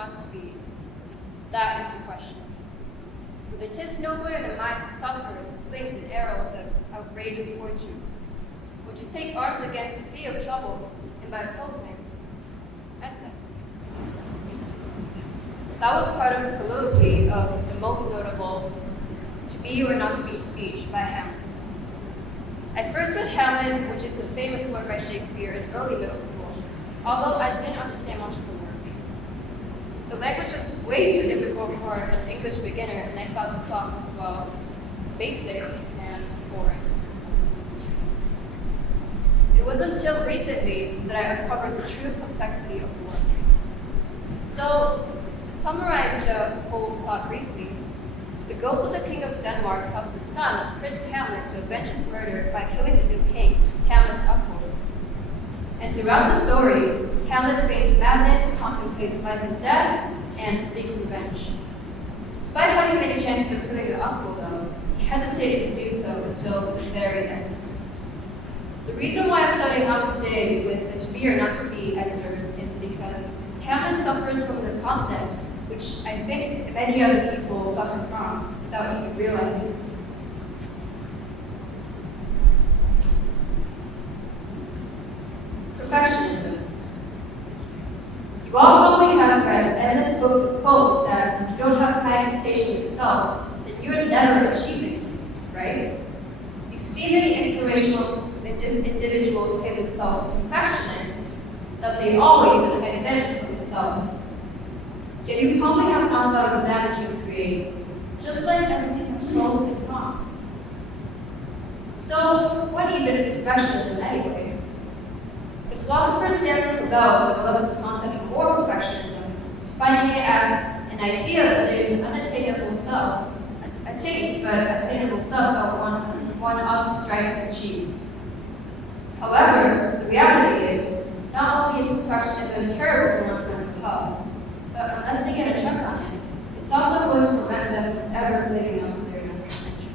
not to be? That is the question. Whether 'tis nobler in a mind to suffer the slings and arrows of outrageous fortune, or to take arms against a sea of troubles, and by opposing, end them. That was part of the soliloquy of the most notable "To Be or Not to Be" speech by Hamlet. I first read Hamlet, which is a famous work by Shakespeare, in early middle school, although I didn't understand much of the work. The language was way too difficult for an English beginner, and I thought the plot was, well, basic and boring. It wasn't until recently that I uncovered the true complexity of the work. So, to summarize the whole plot briefly, the ghost of the King of Denmark tells his son, Prince Hamlet, to avenge his murder by killing the new king, Hamlet's uncle. And throughout the story, Hamlet feigns madness, contemplates life and death, and seeks revenge. Despite having many chances of killing the uncle, though, he hesitated to do so until the very end. The reason why I'm starting off today with the "To Be or Not to Be" excerpt is because Hamlet suffers from the concept which I think many other people suffer from without even realizing it. Perfectionism. You all probably have read endless books of quotes that if you don't have high expectations of yourself, then you would never achieve anything, right? You see many inspirational individuals say themselves perfectionists, that they always set high standards for themselves. Yet you probably have found out the damage you create, just like everything has pros and cons. So, what even is perfectionism anyway? The philosopher Samuel develops the concept of moral perfectionism, defining it as an idea that there is an unattainable self, attainable self that one ought to strive to achieve. However, the reality is, not only is perfectionism terrible for one's mental health, but unless they get a check on it, it's also going to prevent them from ever living up to their mental potential.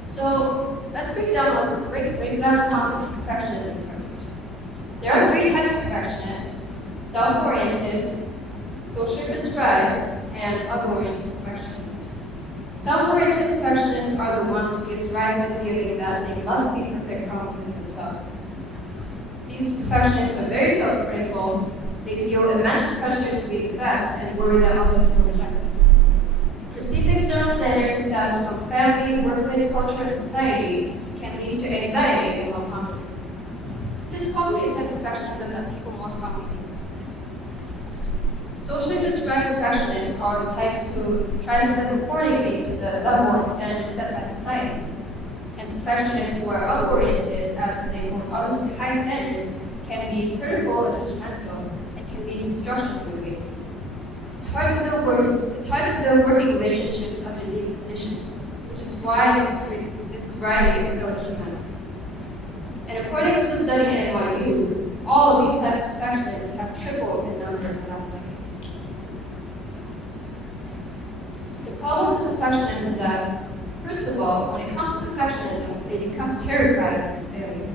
So, let's break down the concept of perfectionism first. There are 3 types of perfectionists: self-oriented, socially prescribed, and other-oriented perfectionists. Self-oriented perfectionists are the ones who give rise to the feeling that they must be perfect from within themselves. These perfectionists are very self-critical. They feel immense pressure to be the best and worry that others will reject them. Perceived external standards and status from family, workplace, culture, and society can lead to anxiety and low confidence. This is probably a type of perfectionism that people most commonly think of. Socially prescribed perfectionists are the types who try to live accordingly to the level and standards set by society. And perfectionists who are up-oriented, as they hold others to high standards, can be critical and judgmental, and can lead to destruction weak. It's hard to build working relationships under these conditions, which is why this variety is so detrimental. And according to the study at NYU, all of these types of perfectionists have tripled in number in the last decade. The problems with perfectionists is that, first of all, when it comes to perfectionism, they become terrified of failure.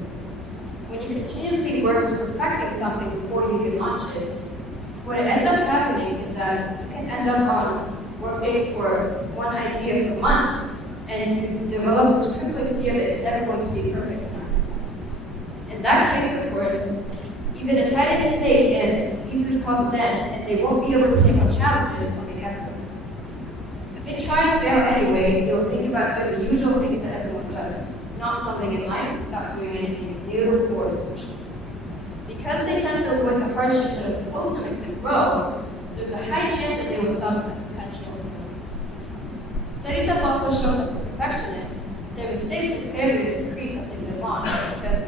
When you continuously work to perfecting something before you even launch it, what ends up happening is that you can end up on working for one idea for months, and you develop this crippling fear that it's never going to be perfect enough. In that case, of course, even a tiny mistake and easily causes end, and they won't be able to take on challenges or make efforts. If they try to fail anyway, they'll think about doing the usual things that everyone does, not something in life, not doing anything new or special. Because they tend to avoid the hardships that are supposed to make them grow, there's a high chance that they will suffer the potential. Studies have also shown that for perfectionists, their mistakes and failures increase as they live on, because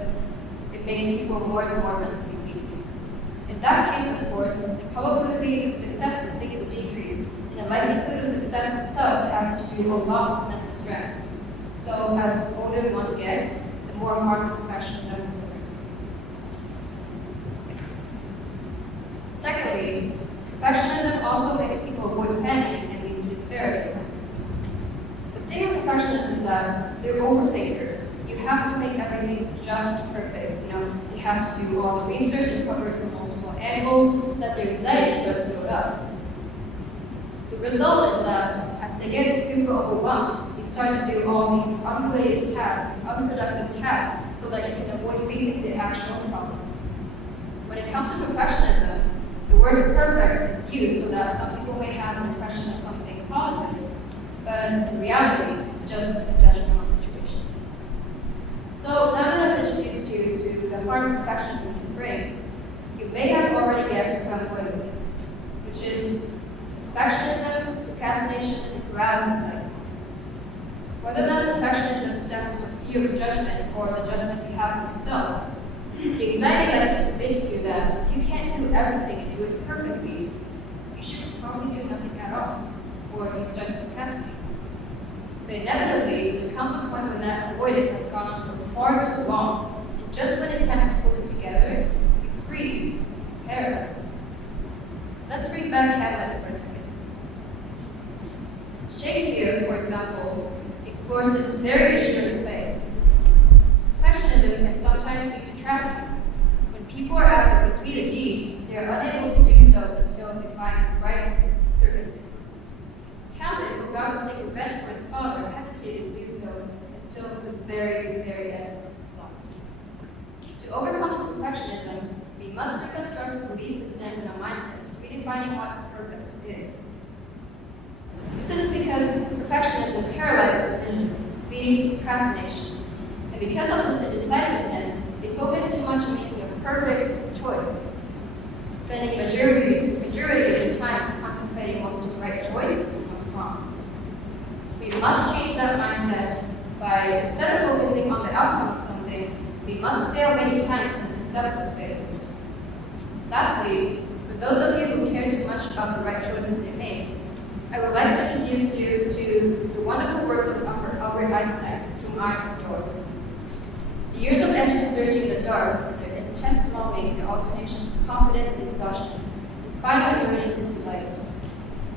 it makes people more and more mentally weak. In that case, of course, the probability of success in things will decrease, and the likelihood of success itself has to do a lot with mental strength. So, as older one gets, the more hard perfectionism will learn. Secondly, perfectionism also makes people avoid panicking and leads to despair. The thing with perfectionists is that they're overthinkers. You have to make everything just perfect. You have to do all the research and cover it from multiple angles that their anxiety starts to build up. The result is that as they get super overwhelmed, you start to do all these unrelated tasks, unproductive tasks, so that you can avoid facing the actual problem. When it comes to perfectionism, the word perfect is used so that some people may have an impression of something positive, but in reality, it's just a judgmental situation. So now that I've introduced you to the harm perfectionism can bring, you may have already guessed what I'm going with this, which is perfectionism, procrastination, and paralysis. Whether that perfectionism stems from fear of judgment or the judgment you have of yourself, the anxiety likes to convince you that if you can't do everything and do it perfectly, you should probably do nothing at all, or you start to procrastinate. But inevitably, there comes a point when that avoidance has gone on for far too long, and just when it's time to pull it together, you freeze, paralyze. Let's bring back Hamlet for a second. Shakespeare, for example, explores this very issue in the play. Perfectionism can sometimes lead to tragedy. When people are asked to complete a deed, they are unable to do so until they find the right circumstances. Hamlet, who vowed to seek revenge for his father, hesitated to do so until the very, very end of life. To overcome this perfectionism, we must first start with belief system and our mindsets, redefining what perfect is. This is because perfectionism paralyzes decision, leading to procrastination. And because of this indecisiveness, they focus too much on making a perfect choice, spending majority of their time contemplating what's the right choice and what's wrong. We must change that mindset by, instead of focusing on the outcome of something, we must fail many times and accept those failures. Lastly, for those of you who care too much about the right choices they make, I would like to introduce you to the wonderful works of Albert Einstein, whom I adore. The years of anxious searching in the dark, with their intense longing and alternations of confidence and exhaustion, and final emergence into light.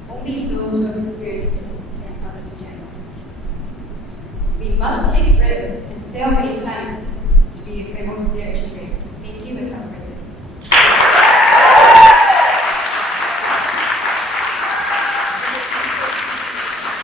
Only those who have experienced it can understand. We must take risks and fail many times to be able to dare to